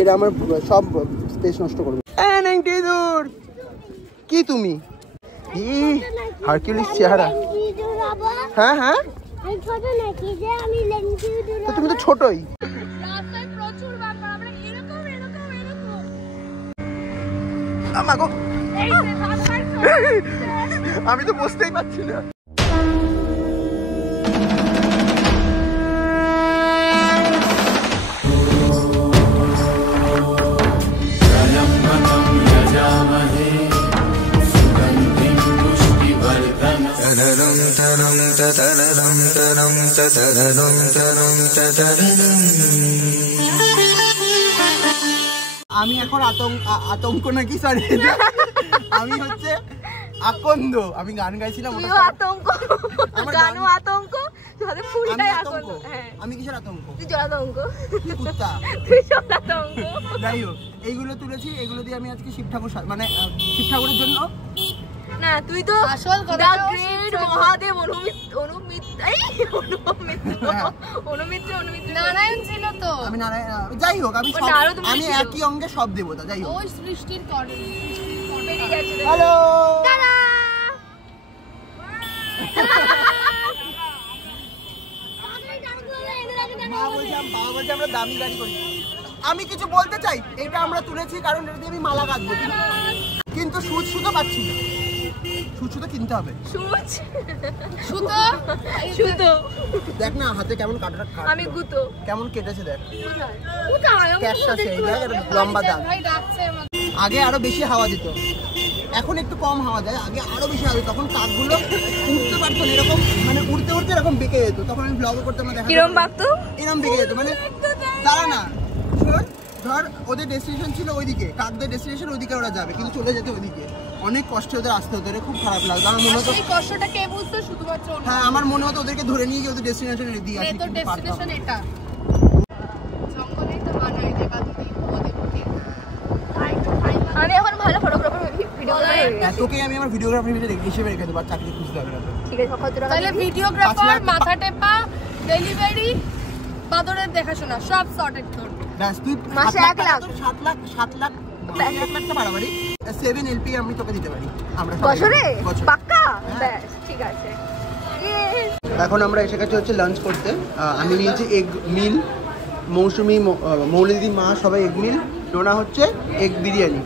এটা আমার সব স্পেস নষ্ট করবে। কি তুমি হারকিউলিস চেহারা? হ্যাঁ হ্যাঁ, তুমি তো ছোটই। আমি তো বসতেই পারছি না। আমি এখন আতঙ্ক নাকি, সরি আমি হচ্ছে আকন্দ। আমি গান গাইছিলাম। আমি কিসের আতঙ্ক? যাই হোক, এইগুলো তুলেছি, এগুলো দিয়ে আমি আজকে শিব ঠাকুর, মানে শিব ঠাকুরের জন্য না, তুই তো আসল কথা মহাদেব নারায়ণ ছিল তো। আমি নারায়ণ, যাই হোক আমি একই অঙ্গে সব দেবতা। যাই হোক, ওই সৃষ্টির করে হ্যালো আমরা দামি গাড়ি করি। আমি কিছু বলতে চাই, এটা আমরা তুলেছি কারণ এটা দিয়ে আমি মালা গাঁথবো, কিন্তু সুচ সুতো পাচ্ছি না। সুচ সুতো কিনতে হবে। সুতো দেখ না হাতে কেমন কাটাটা, আমি গুতো কেমন কেটেছে দেখ। লম্বা দাগ। আগে আরো বেশি হাওয়া দিত, এখন একটু কম হাওয়া দেয়। আগে আরো বেশি হাওয়া দিত, তখন কাকগুলো উঠতে পারতো না, এরকম মানে উড়তে উড়তে এরকম বেঁকে যেত। তখন আমি ব্লগ করতে আমার দেখা কিরম বাঁকতো, এরকম বেঁকে যেত। মানে দাঁড়া না, ধর ওদের ডেস্টিনেশন ছিল ওইদিকে, কাকদের ডেস্টিনেশন ওইদিকে ওরা যাবে, কিন্তু চলে যেত ওইদিকে। অনেক কষ্টে ওদের আসতে হতো, খুব খারাপ লাগতো। আমার মনে হতো কষ্টটা কে বুঝতো, শুধুমাত্র। হ্যাঁ, আমার মনে হতো ওদেরকে ধরে নিয়ে গিয়ে ওদের ডেস্টিনেশনে দিয়ে আসি। তো ডেস্টিনেশন এটা জঙ্গলেই তো মানায় যে কাজুদি ওদের প্রতি। আরে এখন ভালো ফটোগ্রাফার ভিডিও করে। তোকে আমি আমার ভিডিওগ্রাফার হিসেবে রেখে দেব, আর চাকরি খুঁজতে হবে না। ঠিক আছে, কত টাকা? তাহলে ভিডিওগ্রাফার, মাথা টেপা, ডেলিভারি, বাদরের দেখাশোনা সব সর্টেড তোর। ব্যাস, তুই মাসে 1 লাখ 7 লাখ একটা বাড়াবাড়ি 7 এলপি আমি তোকে দিতে পারি। আমরা বছরে পাক্কা? ব্যাস ঠিক আছে। এখন আমরা এসে গেছি হচ্ছে লাঞ্চ করতে। আমি নিয়েছি এগ মিল, মৌসুমি, মৌলিদি, মা সবাই এগ মিল। ডোনা হচ্ছে এগ বিরিয়ানি।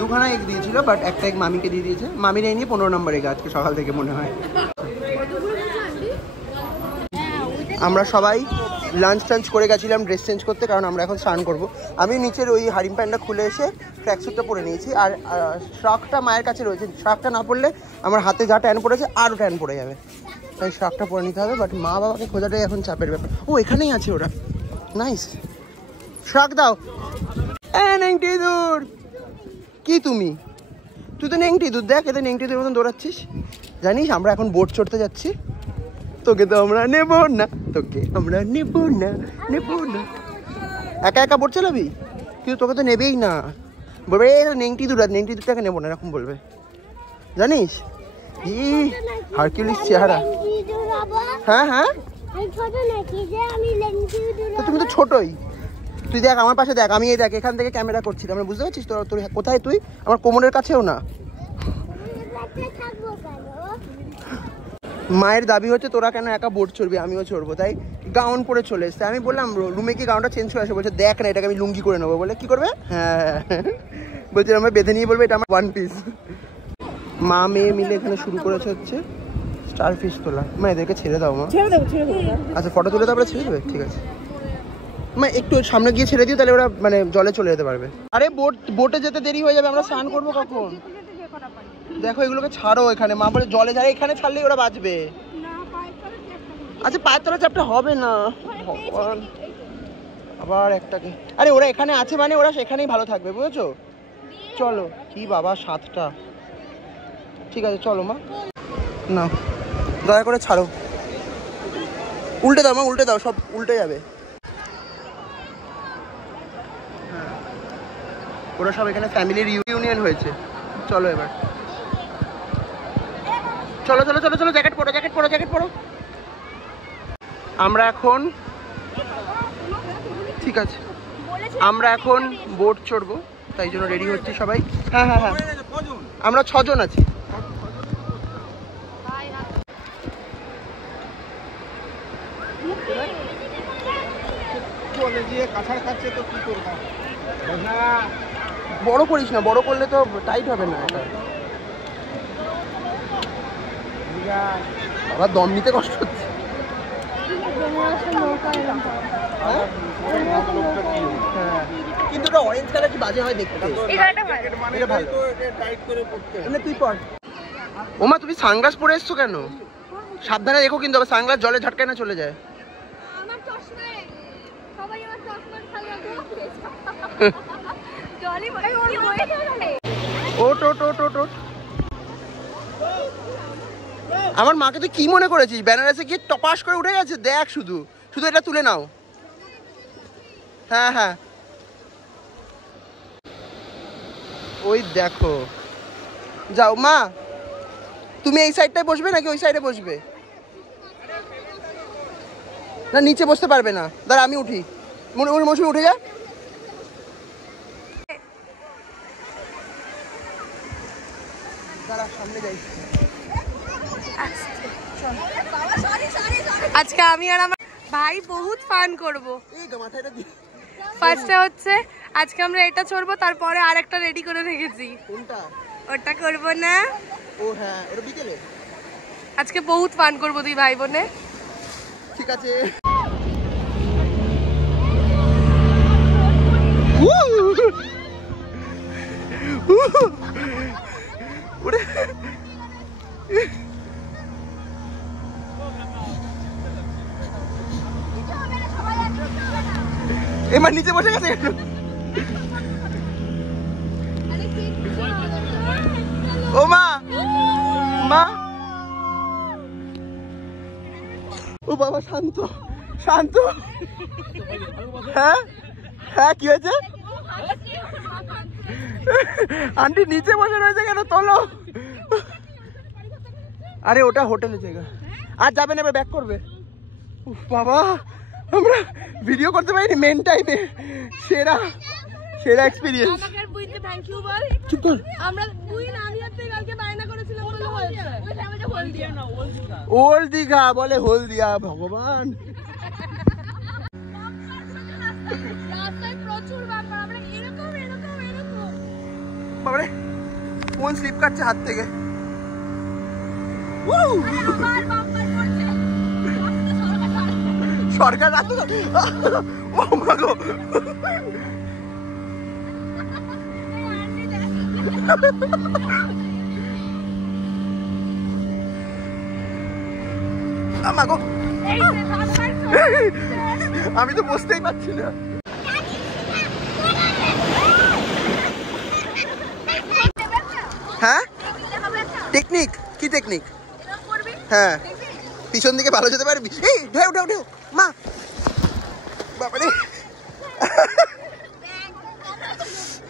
2খানা এগ দিয়েছিল, বাট একটা এগ মামিকে দিয়ে দিয়েছে। মামির এই নিয়ে 15 নম্বর এগ আজকে সকাল থেকে মনে হয়। আমরা সবাই লাঞ্চ টাঞ্চ করে গেছিলাম ড্রেস চেঞ্জ করতে, কারণ আমরা এখন স্নান করবো। আমি নিচের ওই হারিম প্যান্টটা খুলে এসে ট্র্যাকস্যুটটা পরে নিয়েছি, আর শ্রাকটা মায়ের কাছে রয়েছে। শ্রাকটা না পরলে আমার হাতে যা ট্যান পড়েছে আরও ট্যান পড়ে যাবে, তাই শ্রাকটা পরে নিতে হবে। বাট মা বাবাকে খোঁজাটাই এখন চাপের ব্যাপার। ও এখানেই আছে ওরা, নাইস। শ্রাক দাও। নেংটি দূর। কি তুই তো নেংটি দুধ, দেখ এতে নেংটি দুধের মতন দৌড়াচ্ছিস। জানিস আমরা এখন বোট চড়তে যাচ্ছি, তোকে তো আমরা নেব না, তোকে আমরা নেব না, নেব না। একা একা বোট চালাবি, কিন্তু তোকে তো নেবেই না। বলবে নেংটি দুধটাকে নেবো না, এরকম বলবে, জানিস? হারকিউলিস চেহারা। হ্যাঁ হ্যাঁ, তুমি তো ছোটই। তুই দেখ আমার পাশে দেখ, আমি এই দেখ এখান থেকে ক্যামেরা করছিলাম, আমরা বুঝতে পারছিস? তোর কোথায় তুই? আমার কোমরের কাছেও না। মায়ের দাবি হচ্ছে তোরা কেন একা বোট চড়বি, আমিও চড়বো, তাই গাউন পরে চলে এসছে। আমি বললাম রুমে কি গাউনটা চেঞ্জ করে আসে? বলছে দেখ না, এটাকে আমি লুঙ্গি করে নেবো। বলে কি করবে? হ্যাঁ বলছে আমরা বেঁধে নিয়ে বলবে এটা আমার 1 পিস। মা মেয়ে মিলে এখানে শুরু করেছে হচ্ছে স্টার ফিশ তোলা। মা এদেরকে ছেড়ে দাও মা। আচ্ছা ফটো তুলে তারপরে ছেড়ে দেবে, ঠিক আছে মা। একটু সামনে গিয়ে ছেড়ে দিও, তাহলে ওরা মানে জলে চলে যেতে পারবে। আরে বোটে যেতে দেরি হয়ে যাবে, আমরা স্নান করবো কখন? দেখো এগুলোকে ছাড়ো এখানে। মা বলে জলে যায়, এখানে ছাড়লেই ওরা বাঁচবে। আচ্ছা পায়ের তলা চাপটা হবে না, ভগবান। আবার একটাকে, আরে ওরা এখানে আছে মানে ওরা সেখানেই ভালো থাকবে, বুঝেছো? চলো। কি বাবা 7টা, ঠিক আছে চলো মা। না দয়া করে ছাড়ো, উল্টে দাও মা, উল্টে দাও, সব উল্টে যাবে। ওরা সব এখানে ফ্যামিলির ইউনিয়ন হয়েছে। চলো এবার, চলো চলো চলো চলো। জ্যাকেট পরো, জ্যাকেট পরো, জ্যাকেট পরো। আমরা এখন ঠিক আছে আমরা এখন বোট চড়বো তাই জন্য রেডি হচ্ছি সবাই। হ্যাঁ হ্যাঁ হ্যাঁ আমরা 6 জন আছি। বড় করিস না, বড় করলে তো টাইট হবে না। আবার দম নিতে কষ্ট হচ্ছে। কিন্তু ওটা অরেঞ্জ কালার কি বাজে হয় দেখতে। তুই পর। ওমা তুমি সানগ্লাস পরে এসছো কেন? সাবধানে দেখো কিন্তু আবার সানগ্লাস জলে ঝটকায় না চলে যায়। ওট ওট ওট ওট ওট। আমার মাকে তুই কি মনে করেছিস? বেনারসে গিয়ে টপাস করে উঠে গেছে। দেখ শুধু শুধু এটা তুলে নাও। হ্যাঁ হ্যাঁ ওই দেখো। যাও মা, তুমি এই সাইডটায় বসবে নাকি ওই সাইডে বসবে? না নিচে বসতে পারবে না, দাঁড়া আমি উঠি। মৌসুমি উঠে যা। দাঁড়া সামনে যাই। আজকে আমি আর আমার ভাই বহুত ফান করব। ফার্স্টে হচ্ছে আজকে আমরা এটা চড়বো, তারপরে আরেকটা রেডি করে রেখেছি। কোনটা? ওটা করব না। ও হ্যাঁ এটা বিকেলে। আজকে বহুত ফান করব দুই ভাই বোনে। ঠিক আছে। এবার নিচে বসে গেছে। ও মা মা ও বাবা শান্ত শান্ত। হ্যাঁ হ্যাঁ কি হয়েছে? আন্টি নিচে বসে রয়েছে কেন? তোলো। আরে ওটা হোটেলের জায়গা। আর যাবে না, এবার ব্যাক করবে। বাবা আমরা ভিডিও করতে পারিনি মেন টাইমে। সেরা সেরা এক্সপেরিয়েন্স। আমাকে আর বুইতে থ্যাংক ইউ বল। চুপ কর। আমরা বুই না আমি আর তুই কালকে বায়না করেছিলাম বলে হয়েছে। ওই আমাদের হলদিয়া না হলদিয়া। ওল দিঘা বলে হলদিয়া। ভগবান রাস্তায় প্রচুর বাম্পার। আমরা এরকম এরকম এরকম। বাবারে ফোন স্লিপ কাটছে হাত থেকে। আবার বাম্পার করছে। সরকার রাস্তা। ও মা গো। আমাগো আমি তো বসতেই পারছি না। হ্যাঁ টেকনিক কি টেকনিক? হ্যাঁ পিছন দিকে ভালো যেতে পারবি। এই ঢেউ ঢেউ ঢেউ মা বাবারে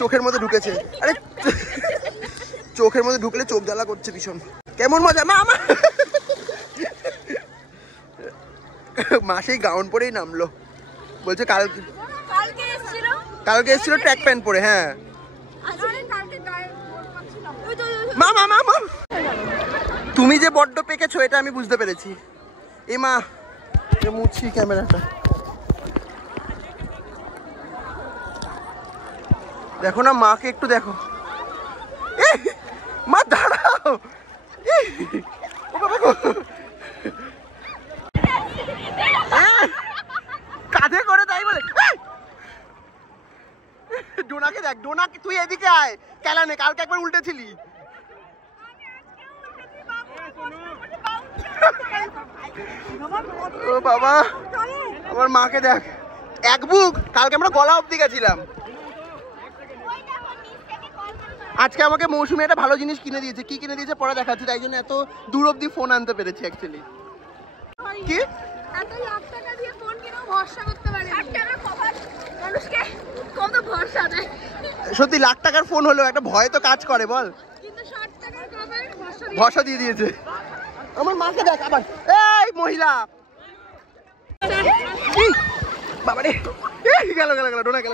চোখের মধ্যে ঢুকেছে। আরে চোখের মধ্যে ঢুকলে চোখ জ্বালা করছে ভীষণ। কেমন মজা মা আমার। মা সেই গাউন পরেই নামলো। বলছে কালকে এসেছিল ট্র্যাক প্যান্ট পরে। হ্যাঁ মা মা মা মা তুমি যে বড্ড পেকেছো এটা আমি বুঝতে পেরেছি। এ মা মুছি ক্যামেরাটা। দেখো না মাকে একটু দেখো। মা দাঁড়াও। ও বাবা গো কাঁধে করে তাই বলে। ডোনাকে দেখ। ডোনা তুই এদিকে আয়। কেলানে কালকে একবার উল্টেছিলি। ও বাবা আমার মাকে দেখ। এক বুক কালকে আমরা গলা অব্দি গেছিলাম। আজকে আমাকে মৌসুমি একটা ভালো জিনিস কিনে দিয়েছে। কি কিনে দিয়েছে পরে দেখাচ্ছি। তাই জন্য এত দূর অব্দি ফোন আনতে পেরেছি অ্যাকচুয়ালি। কি এত লাখ টাকা দিয়ে ফোন কিনেও ভরসা করতে পারে। লাখ টাকার কভার মানুষকে কত ভরসা দেয়। সত্যি লাখ টাকার ফোন হলো একটা ভয় তো কাজ করে বল। কিন্তু 60 টাকার কভার ভরসা দিয়ে দিয়েছে। আমার মাকে দেখ আবার। এই মহিলা বাবারে গেল গেল গেল ডোনা গেল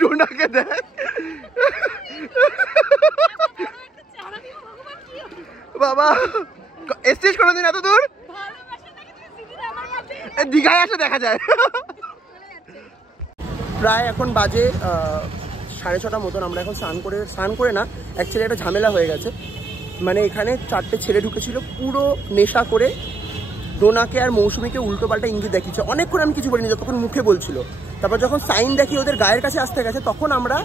ডোনাকে দেখ বাবা এসছিস কোনোদিন এত দূর দীঘায় আসলে দেখা যায় প্রায় এখন বাজে 6:30 মতন আমরা এখন স্নান করে না অ্যাকচুয়ালি একটা ঝামেলা হয়ে গেছে মানে এখানে 4টে ছেলে ঢুকেছিল পুরো নেশা করে ডোনাকে আর মৌসুমীকে উল্টো পাল্টা ইঙ্গিত দেখিয়েছে অনেকক্ষণ আমি কিছু বলিনি যতক্ষণ মুখে বলছিল তারপর যখন সাইন দেখি ওদের গায়ের কাছে আসতে গেছে তখন আমরা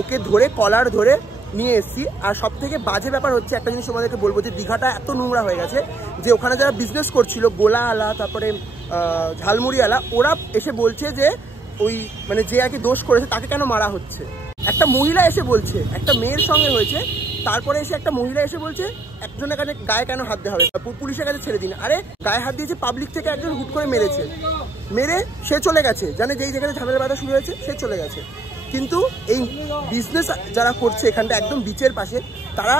ওকে ধরে কলার ধরে নিয়ে এসেছি আর সব থেকে বাজে ব্যাপার হচ্ছে একটা জিনিস তোমাদেরকে বলবো যে দীঘাটা এত নোংরা হয়ে গেছে যে ওখানে যারা বিজনেস করছিল গোলাওয়ালা তারপরে ঝালমুড়িওয়ালা ওরা এসে বলছে যে ওই মানে যে আর কি দোষ করেছে তাকে কেন মারা হচ্ছে একটা মহিলা এসে বলছে একটা মেয়ের সঙ্গে হয়েছে তারপরে এসে একটা মহিলা এসে বলছে একজনের কাছে গায়ে কেন হাত দেওয়া হবে পুলিশের কাছে ছেড়ে দিন আরে গায়ে হাত দিয়েছে পাবলিক থেকে একজন হুট করে মেরেছে মেরে সে চলে গেছে জানে যেই জায়গায় ঝামেলা বাধা শুরু হয়েছে সে চলে গেছে কিন্তু এই বিজনেস যারা করছে এখানটা একদম বিচের পাশে তারা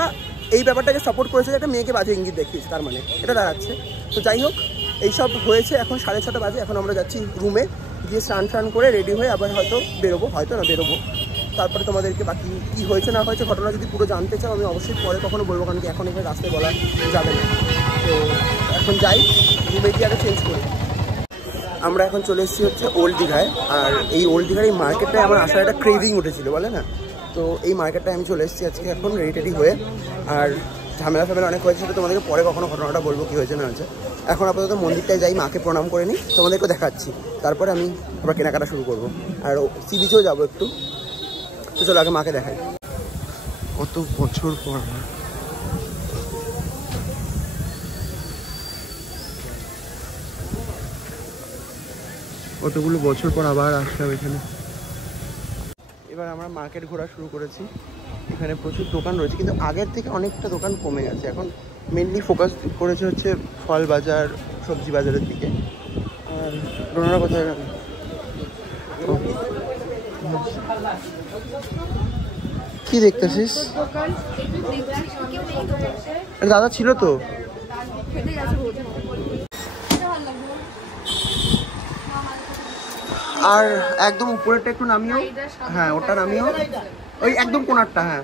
এই ব্যাপারটাকে সাপোর্ট করেছে যে একটা মেয়েকে বাজে ইঙ্গিত দেখিয়েছে তার মানে এটা দাঁড়াচ্ছে তো যাই হোক এইসব হয়েছে এখন 6:30 বাজে এখন আমরা যাচ্ছি রুমে গিয়ে স্নান করে রেডি হয়ে আবার হয়তো বেরোবো তারপরে তোমাদেরকে বাকি কী হয়েছে না হয়েছে ঘটনা যদি পুরো জানতে চাও আমি অবশ্যই পরে কখনো বলবো কারণ কি এখন এখানে রাস্তায় বলা যাবে না তো এখন যাই রুমে গিয়ে আগে চেঞ্জ করি আমরা এখন চলে এসেছি হচ্ছে ওল্ড দীঘায় আর এই ওল্ড দীঘার এই মার্কেটটায় আমার আসার একটা ক্রেভিং উঠেছিল বলে না তো এই মার্কেটটায় আমি চলে এসেছি আজকে এখন রেডি হয়ে আর ঝামেলা ফামেলা অনেক হয়েছে সেটা তোমাদেরকে পরে কখনো ঘটনাটা বলবো কী হয়েছে না হয়েছে এখন আপাতত মন্দিরটায় যাই মাকে প্রণাম করে নিই তোমাদেরকে দেখাচ্ছি তারপরে আমি আবার কেনাকাটা শুরু করবো আর সি বিচেও যাবো একটু তো চলো আগে মাকে দেখাই কত বছর পর কতগুলো বছর পর আবার আসলাম এখানে এবার আমরা মার্কেট ঘোরা শুরু করেছি এখানে প্রচুর দোকান রয়েছে কিন্তু আগের থেকে অনেকটা দোকান কমে গেছে এখন মেনলি ফোকাস করেছে হচ্ছে ফল বাজার সবজি বাজারের দিকে আর ডোনারা কোথায় গেল কি দেখতেছিস দাদা ছিল তো আর একদম উপরেরটা একটু নামিও হ্যাঁ ওটা নামিও ওই একদম কোনারটা হ্যাঁ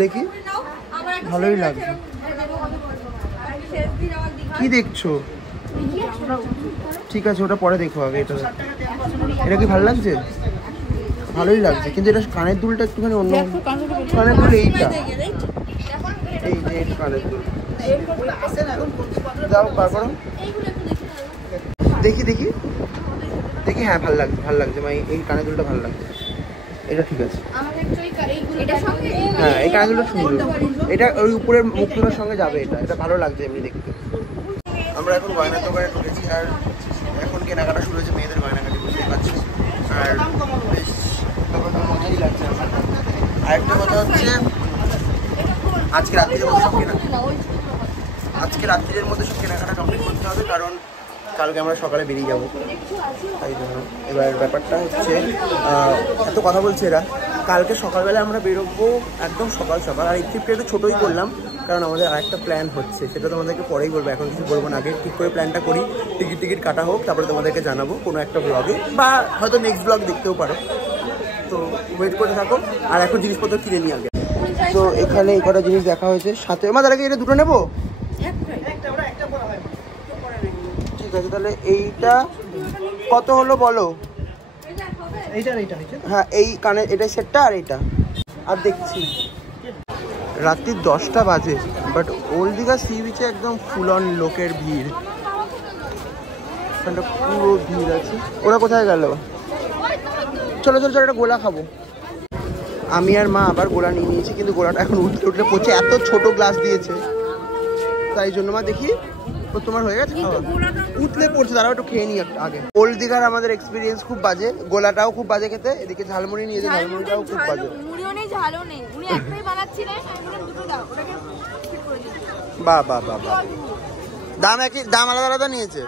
দেখি ভালোই লাগছে কি দেখছো ঠিক আছে ওটা পরে দেখো আগে এটা কি ভালো লাগছে ভালোই লাগছে কিন্তু এটা কানের দুলটা একটুখানি অন্য কানের দুল এইটা এই যে কানের দুল যাও বার করো দেখি দেখি দেখি হ্যাঁ ভালো লাগছে মানে এই কানের দুলটা ভালো লাগছে এটা ঠিক আছে হ্যাঁ এই কানের দুলটা সুন্দর এটা ওই উপরের মুখগুলোর সঙ্গে যাবে এটা ভালো লাগছে এমনি দেখতে আমরা এখন গয়নার দোকানে ঢুকেছি আর এখন কেনাকাটা শুরু হয়েছে মেয়েদের গয়নাকাটি বুঝতেই পারছি আর বেশ ব্যাপারটা মজাই লাগছে আরেকটা কথা হচ্ছে আজকে রাত্রির মধ্যে সব কেনাকাটা কমপ্লিট করতে হবে কারণ কালকে আমরা সকালে বেরিয়ে যাবো তাই জন্য এবার ব্যাপারটা হচ্ছে এত কথা বলছে এরা কালকে সকালবেলা আমরা বেরোবো একদম সকাল আর এই ট্রিপটা একটু ছোটোই করলাম কারণ আমাদের আরেকটা প্ল্যান হচ্ছে সেটা তোমাদেরকে পরেই বলবো এখন কিছু বলবো না আগে ঠিক করে প্ল্যানটা করি টিকিট কাটা হোক তারপরে তোমাদেরকে জানাবো কোনো একটা ব্লগে বা হয়তো নেক্সট ব্লগ দেখতেও পারো তো ওয়েট করে থাকো আর এখন জিনিসপত্র কিনে নিই আগে তো এখানে এই কটা জিনিস দেখা হয়েছে সাথে তার আগে এটা দুটো নেবো ঠিক আছে তাহলে এইটা কত হলো বলো হ্যাঁ এই কানে এটা সেটটা আর এইটা আর দেখছি রাত্রি 10টা বাজে বাট ওল্ড দীঘা সি বিচে একদম ফুল অন লোকের ভিড় এখানটা পুরো ভিড় আছে ওরা কোথায় গেল চলো একটা গোলা খাবো আমি আর মা আবার গোলা নিয়ে নিয়েছি কিন্তু গোলাটা এখন উঠলে পড়ছে এত ছোট গ্লাস দিয়েছে তাই জন্য মা দেখি তোমার হয়ে গেছে খাওয়া উঠলে পড়ছে তারাও একটু খেয়ে নিই আগে ওল্ড দীঘার আমাদের এক্সপিরিয়েন্স খুব বাজে গোলাটাও খুব বাজে খেতে এদিকে ঝালমুড়ি নিয়েছে ঝালমুড়িটাও খুব বাজে বাহ দাম আলাদা নিয়েছে